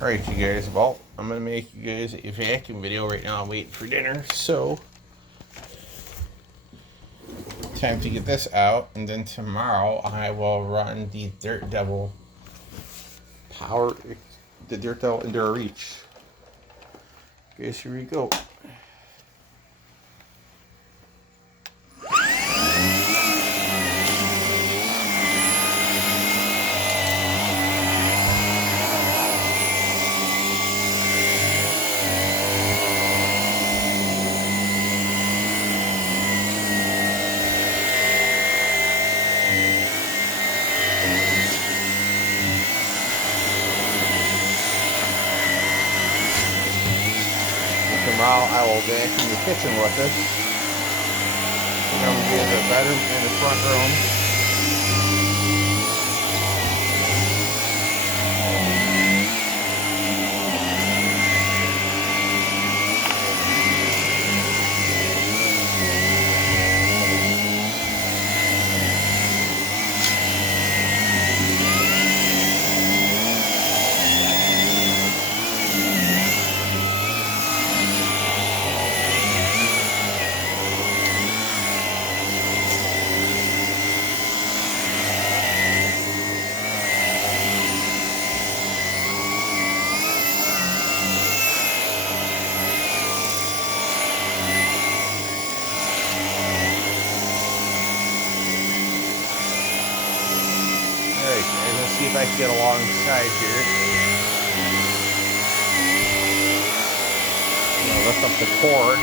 Alright, you guys, well, I'm going to make you guys a vacuum video right now. I'm waiting for dinner, so time to get this out, and then tomorrow I will run the Dirt Devil Enduro Reach. Guys, here we go. Tomorrow I will vacuum the kitchen with this. And then we'll be in the bedroom and the front room. Alright guys, let's see if I can get alongside here. I'm going to lift up the cord.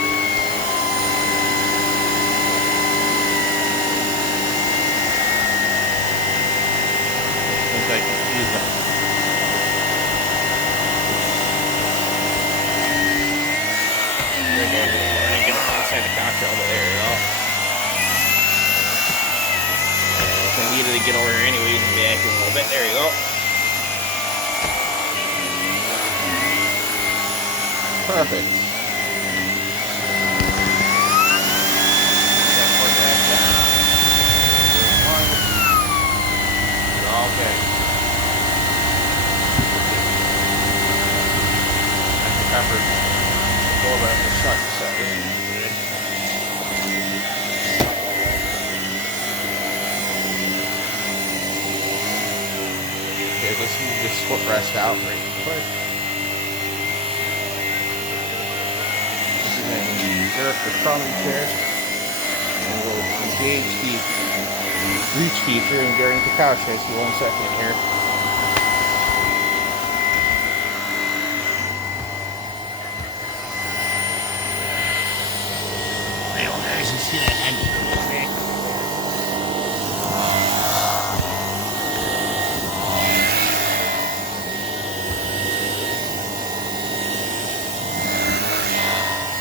Since I can use it. There you go. I get alongside the cocktail, but there you go. I needed to get over here anyways and vacuum a little bit. There you go. Perfect. Okay. That's the pepper. Go over at the shut set. Okay, let's move this foot rest out right quick. Insert the crumb here, and we'll engage the reach feature and get into the couch. Guys, for 1 second here. Well, guys, you see that head?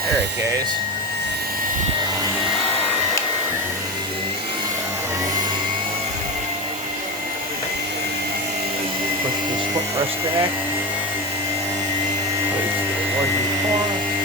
Alright guys. Push this footrest back. Place the 1 4.